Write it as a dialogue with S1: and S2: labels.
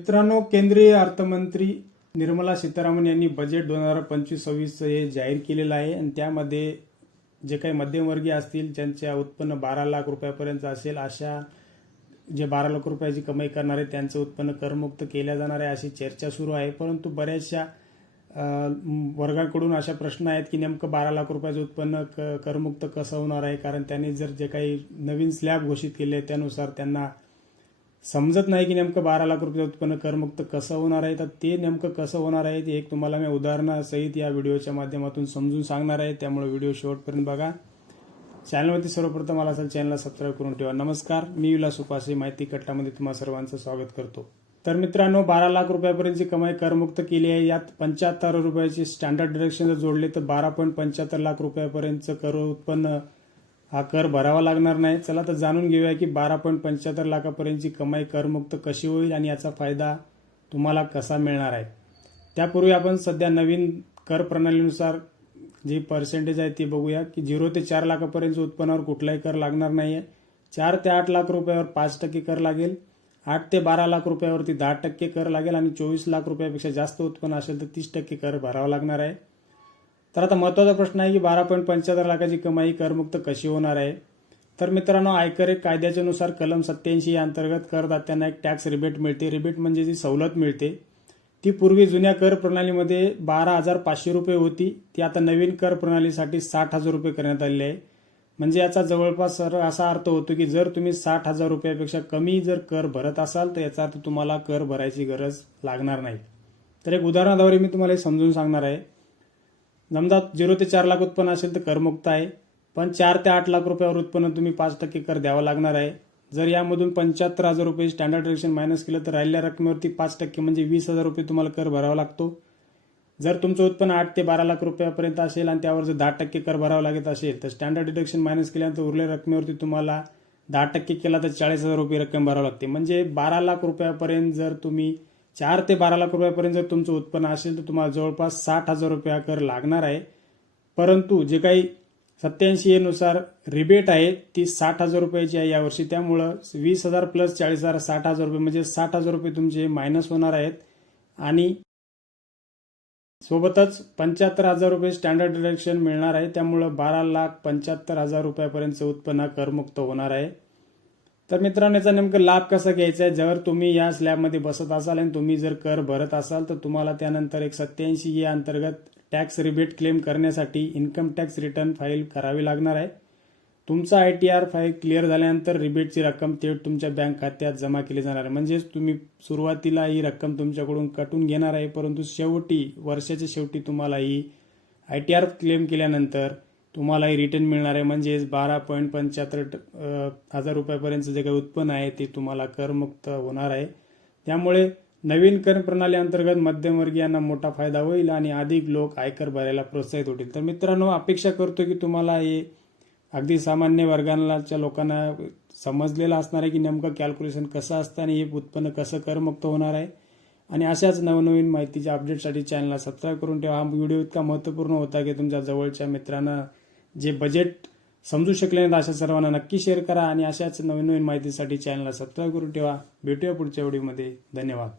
S1: मित्रांनो केंद्रीय अर्थमंत्री निर्मला सीतारामन यांनी बजेट दोन हजार पंचवीस सव्वीस हे जाहीर केलेलं आहे. आणि त्यामध्ये जे काही मध्यमवर्गीय असतील ज्यांच्या उत्पन्न बारा लाख रुपयापर्यंत असेल अशा जे बारा लाख रुपयाची कमाई करणारे त्यांचं उत्पन्न करमुक्त केल्या जाणार आहे अशी चर्चा सुरू आहे. परंतु बऱ्याचशा वर्गाकडून अशा प्रश्न आहेत की नेमकं बारा लाख रुपयाचं उत्पन्न क करमुक्त कसं होणार आहे? कारण त्यांनी जर जे काही नवीन स्लॅब घोषित केले त्यानुसार त्यांना समजत नाही की नेमकं बारा लाख रुपये उत्पन्न करमुक्त कसं होणार आहे तर ते नेमकं कसं होणार आहे ते एक तुम्हाला मी उदाहरणासहित या व्हिडिओच्या माध्यमातून समजून सांगणार आहे. त्यामुळे व्हिडिओ शेवटपर्यंत बघा. चॅनलवरती सर्वप्रथम मला असेल चॅनलला सबस्क्राईब करून ठेवा. नमस्कार मी विलास उपासे माहिती कट्टामध्ये तुम्हा सर्वांचं स्वागत करतो. तर मित्रांनो बारा लाख रुपयापर्यंतची कमाई करमुक्त केली आहे. यात पंच्याहत्तर रुपयाची स्टँडर्ड डिडक्शन जर जोडले तर बारा पॉईंट पंच्याहत्तर लाख रुपयापर्यंतचं कर उत्पन्न हा कर भरावा लागणार नाही. चला तर जाणून घेऊया की बारा पॉईंट पंच्याहत्तर लाखापर्यंतची कमाई करमुक्त कशी होईल आणि याचा फायदा तुम्हाला कसा मिळणार आहे. त्यापूर्वी आपण सध्या नवीन कर प्रणालीनुसार जी पर्सेंटेज आहे ती बघूया की झिरो ते चार लाखापर्यंत उत्पन्नावर कुठलाही कर लागणार नाही आहे चार ते आठ लाख रुपयावर पाच टक्के कर लागेल. आठ ते बारा लाख रुपयावरती दहा टक्के कर लागेल आणि चोवीस लाख रुपयापेक्षा जास्त उत्पन्न असेल तर तीस टक्के कर भरावा लागणार आहे. तर आता महत्त्वाचा प्रश्न आहे की बारा पॉईंट पंच्याहत्तर लाखाची कमाई करमुक्त कशी होणार आहे? तर मित्रांनो आयकर एक कायद्याच्यानुसार कलम सत्याऐंशी या अंतर्गत करदात्यांना एक टॅक्स रिबेट मिळते. रिबेट म्हणजे जी सवलत मिळते. ती पूर्वी जुन्या कर प्रणालीमध्ये बारा हजार पाचशे रुपये होती. ती आता नवीन कर प्रणालीसाठी साठ हजार रुपये करण्यात आलेली आहे. म्हणजे याचा जवळपास सर असा अर्थ होतो की जर तुम्ही साठ हजार रुपयापेक्षा कमी जर कर भरत असाल तर याचा अर्थ तुम्हाला कर भरायची गरज लागणार नाही. तर एक उदाहरणाद्वारे मी तुम्हाला हे समजून सांगणार आहे. समजा झिरो ते चार लाख उत्पन्न असेल तर करमुक्त आहे. पण चार ते आठ लाख रुपयावर उत्पन्न तुम्ही पाच टक्के कर द्यावा लागणार आहे. जर यामधून पंच्याहत्तर हजार रुपये स्टँडर्ड रेशन मायनस केलं तर राहिलेल्या रकमेवरती पाच टक्के म्हणजे वीस हजार रुपये तुम्हाला कर भरावा लागतो. जर तुमचं उत्पन्न आठ ते बारा लाख रुपयापर्यंत असेल आणि त्यावर जर दहा टक्के कर भरावा लागत असेल तर स्टँडर्ड डिडक्शन मायनस केल्यानंतर उरलेल्या रकमेवरती तुम्हाला दहा टक्के केला तर चाळीस हजार रुपये रक्कम भरावी लागते. म्हणजे बारा लाख रुपयापर्यंत जर तुम्ही चार ते बारा लाख रुपयापर्यंत जर तुमचं उत्पन्न असेल तर तुम्हाला जवळपास साठ हजार रुपये कर लागणार आहे. परंतु जे काही सत्याऐंशी एनुसार रिबेट आहे ती साठ हजार रुपयाची आहे यावर्षी. त्यामुळं वीस हजार प्लस चाळीस हजार साठ हजार रुपये म्हणजे साठ हजार रुपये तुमचे मायनस होणार आहेत. आणि सोबतच पंच्याहत्तर हजार रुपये स्टँडर्ड डिडक्शन मिळणार आहे. त्यामुळं बारा लाख पंच्याहत्तर हजार रुपयापर्यंतचं उत्पन्न करमुक्त होणार आहे. तर मित्रांनो याचा नेमकं लाभ कसा घ्यायचा आहे? जर तुम्ही या स्लॅबमध्ये बसत असाल आणि तुम्ही जर कर भरत असाल तर तुम्हाला त्यानंतर एक सत्याऐंशी या अंतर्गत टॅक्स रिबेट क्लेम करण्यासाठी इन्कम टॅक्स रिटर्न फाईल करावी लागणार आहे. तुमचा I T R file clear झाल्यानंतर रिबेटची रक्कम थेट तुमच्या बँक खात्यात जमा केली जाणार आहे. म्हणजेच तुम्ही सुरुवातीला ही रक्कम तुमच्याकडून कटून घेणार आहे परंतु शेवटी वर्षाच्या शेवटी तुम्हाला ही आय टी आर क्लेम केल्यानंतर तुम्हालाही रिटर्न मिळणार आहे. म्हणजेच बारा पॉईंट पंच्याहत्तर हजार रुपयापर्यंतचं जे काही उत्पन्न आहे ते तुम्हाला करमुक्त होणार आहे. त्यामुळे नवीन कर प्रणाली अंतर्गत मध्यमवर्गीयांना मोठा फायदा होईल आणि अधिक लोक आयकर भरायला प्रोत्साहित होतील. तर मित्रांनो अपेक्षा करतो की तुम्हाला हे अगदी सामान्य वर्गांच्या लोकांना समजलेलं असणार आहे की नेमकं कॅल्क्युलेशन कसं असतं आणि हे उत्पन्न कसं करमुक्त होणार आहे. आणि अशाच नवनवीन माहितीच्या अपडेटसाठी चॅनलला सबस्क्राईब करून ठेवा. हा व्हिडिओ इतका महत्त्वपूर्ण होता की तुमच्या जवळच्या मित्रांना जे बजेट समजू शकले नाहीत अशा सर्वांना नक्की शेअर करा आणि अशाच नवीन नवीन माहितीसाठी चॅनलला सबस्क्राईब करून ठेवा. भेटूया पुढच्या व्हिडिओमध्ये धन्यवाद.